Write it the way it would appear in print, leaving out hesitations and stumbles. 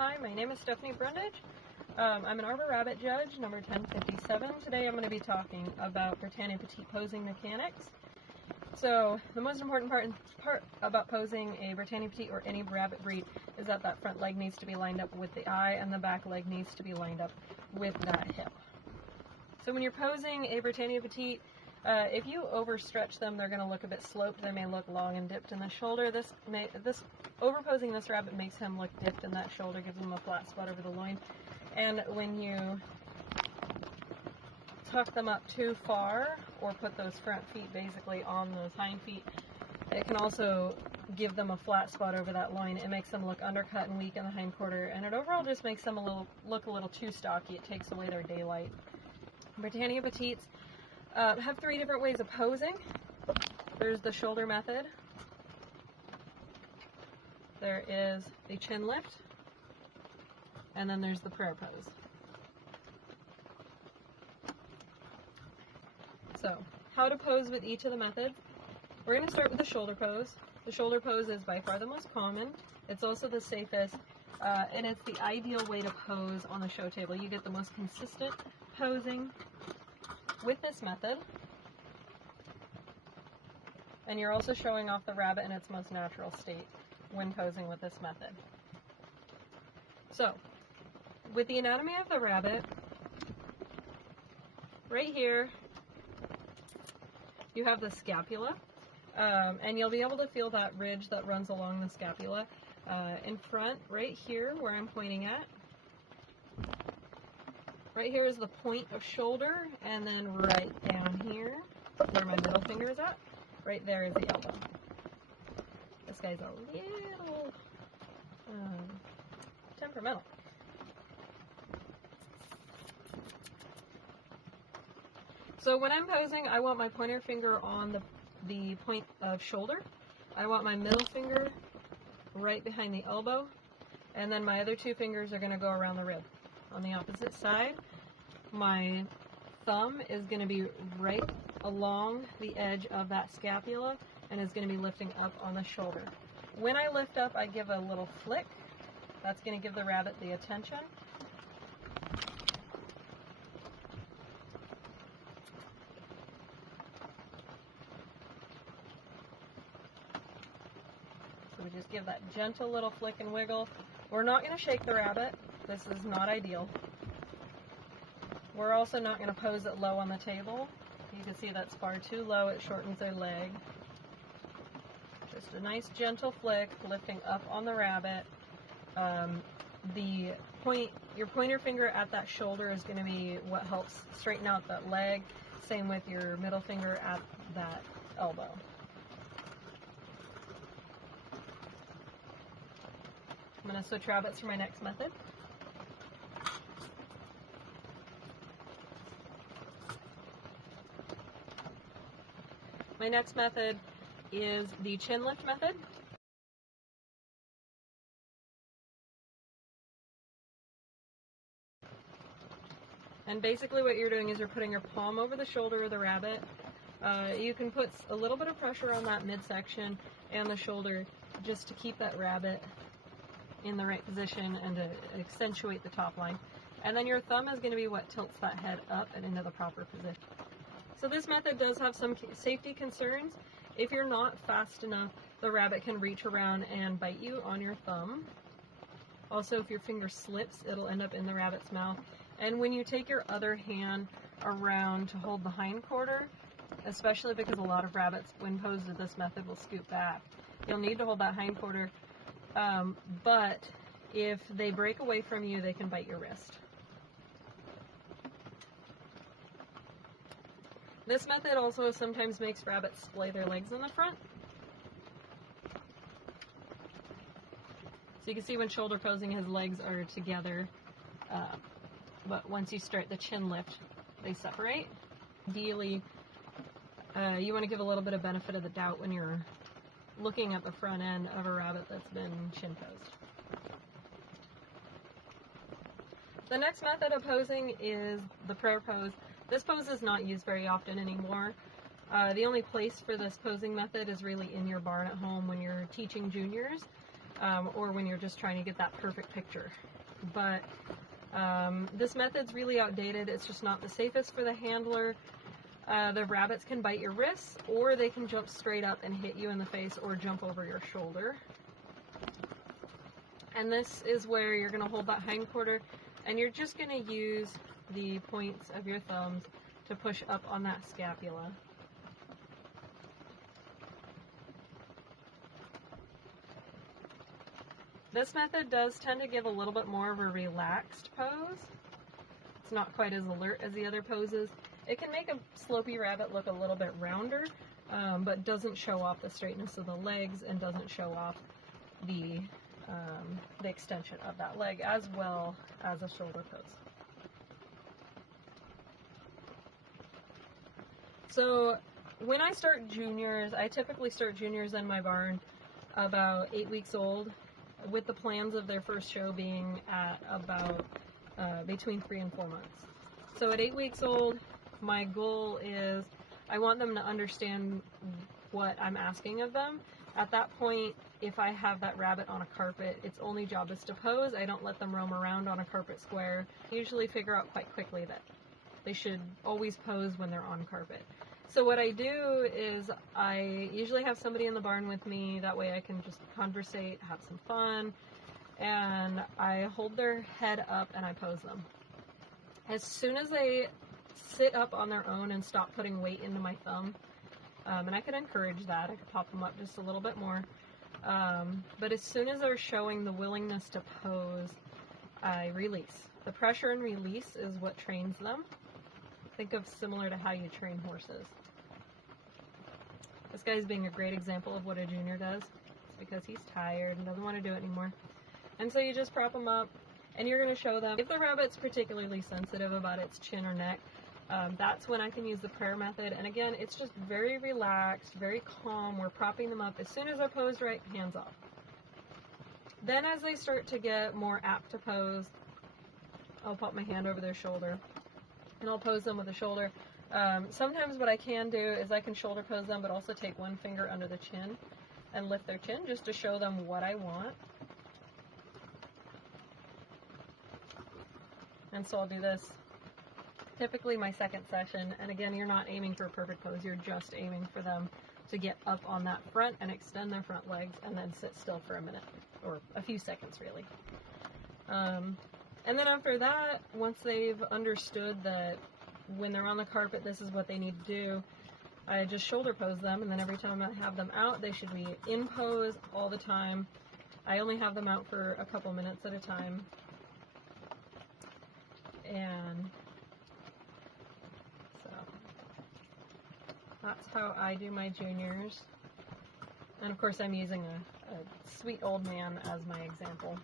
Hi, my name is Stephanie Brundage. I'm an Arbor Rabbit judge, number 1057. Today I'm going to be talking about Britannia Petite posing mechanics. So the most important part about posing a Britannia Petite or any rabbit breed is that that front leg needs to be lined up with the eye and the back leg needs to be lined up with that hip. So when you're posing a Britannia Petite, if you overstretch them, they're going to look a bit sloped. They may look long and dipped in the shoulder. Overposing this rabbit makes him look dipped in that shoulder, gives him a flat spot over the loin. And when you tuck them up too far or put those front feet basically on those hind feet, it can also give them a flat spot over that loin. It makes them look undercut and weak in the hind quarter, and it overall just makes them look a little too stocky. It takes away their daylight. Britannia Petites have three different ways of posing. There's the shoulder method. There is the chin lift. And then there's the prayer pose. So, how to pose with each of the methods. We're going to start with the shoulder pose. The shoulder pose is by far the most common. It's also the safest, and it's the ideal way to pose on the show table. You get the most consistent posing with this method, and you're also showing off the rabbit in its most natural state when posing with this method. So, with the anatomy of the rabbit, right here you have the scapula, and you'll be able to feel that ridge that runs along the scapula. In front, right here where I'm pointing at, right here is the point of shoulder, and then right down here, where my middle finger is at, right there is the elbow. This guy's a little temperamental. So when I'm posing, I want my pointer finger on the point of shoulder. I want my middle finger right behind the elbow, and then my other two fingers are going to go around the rib. On the opposite side, my thumb is going to be right along the edge of that scapula and is going to be lifting up on the shoulder. When I lift up, I give a little flick. That's going to give the rabbit the attention. So we just give that gentle little flick and wiggle. We're not going to shake the rabbit. This is not ideal. We're also not going to pose it low on the table. You can see that's far too low. It shortens their leg. Just a nice gentle flick, lifting up on the rabbit. Your pointer finger at that shoulder is going to be what helps straighten out that leg. Same with your middle finger at that elbow. I'm going to switch rabbits for my next method. My next method is the chin lift method. And basically what you're doing is you're putting your palm over the shoulder of the rabbit. You can put a little bit of pressure on that midsection and the shoulder just to keep that rabbit in the right position and to accentuate the top line. And then your thumb is going to be what tilts that head up and into the proper position. So this method does have some safety concerns. If you're not fast enough, the rabbit can reach around and bite you on your thumb. Also, if your finger slips, it'll end up in the rabbit's mouth. And when you take your other hand around to hold the hind quarter, especially because a lot of rabbits, when posed with this method, will scoot back, you'll need to hold that hind quarter. But if they break away from you, they can bite your wrist. This method also sometimes makes rabbits splay their legs in the front. So you can see when shoulder posing, his legs are together, but once you start the chin lift, they separate. Ideally, you want to give a little bit of benefit of the doubt when you're looking at the front end of a rabbit that's been chin posed. The next method of posing is the prayer pose. This pose is not used very often anymore. The only place for this posing method is really in your barn at home when you're teaching juniors. or when you're just trying to get that perfect picture. But this method's really outdated. It's just not the safest for the handler. The rabbits can bite your wrists, or they can jump straight up and hit you in the face or jump over your shoulder. And this is where you're going to hold that hindquarter, and you're just going to use the points of your thumbs to push up on that scapula. This method does tend to give a little bit more of a relaxed pose. It's not quite as alert as the other poses. It can make a slopey rabbit look a little bit rounder, but doesn't show off the straightness of the legs and doesn't show off the extension of that leg as well as a shoulder pose. So when I start juniors, I typically start juniors in my barn about 8 weeks old, with the plans of their first show being at about between 3 and 4 months. So at 8 weeks old, my goal is I want them to understand what I'm asking of them. At that point, if I have that rabbit on a carpet, its only job is to pose. I don't let them roam around on a carpet square. I usually figure out quite quickly that they should always pose when they're on carpet. So what I do is I usually have somebody in the barn with me. That way I can just conversate, have some fun, and I hold their head up and I pose them. As soon as they sit up on their own and stop putting weight into my thumb, and I can encourage that, I could pop them up just a little bit more, but as soon as they're showing the willingness to pose, I release. The pressure and release is what trains them. Think of similar to how you train horses. This guy's being a great example of what a junior does. It's because he's tired and doesn't want to do it anymore. And so you just prop him up, and you're going to show them. If the rabbit's particularly sensitive about its chin or neck, that's when I can use the prayer method. And again, it's just very relaxed, very calm. We're propping them up. As soon as they're posed right, hands off. Then as they start to get more apt to pose, I'll pop my hand over their shoulder, and I'll pose them with the shoulder. Sometimes what I can do is I can shoulder pose them, but also take one finger under the chin and lift their chin just to show them what I want. And so I'll do this typically my second session, and again, you're not aiming for a perfect pose, you're just aiming for them to get up on that front and extend their front legs and then sit still for a minute, or a few seconds really. And then after that, once they've understood that when they're on the carpet, this is what they need to do, I just shoulder pose them, and then every time I have them out, they should be in pose all the time. I only have them out for a couple minutes at a time. And so that's how I do my juniors. And of course I'm using a sweet old man as my example.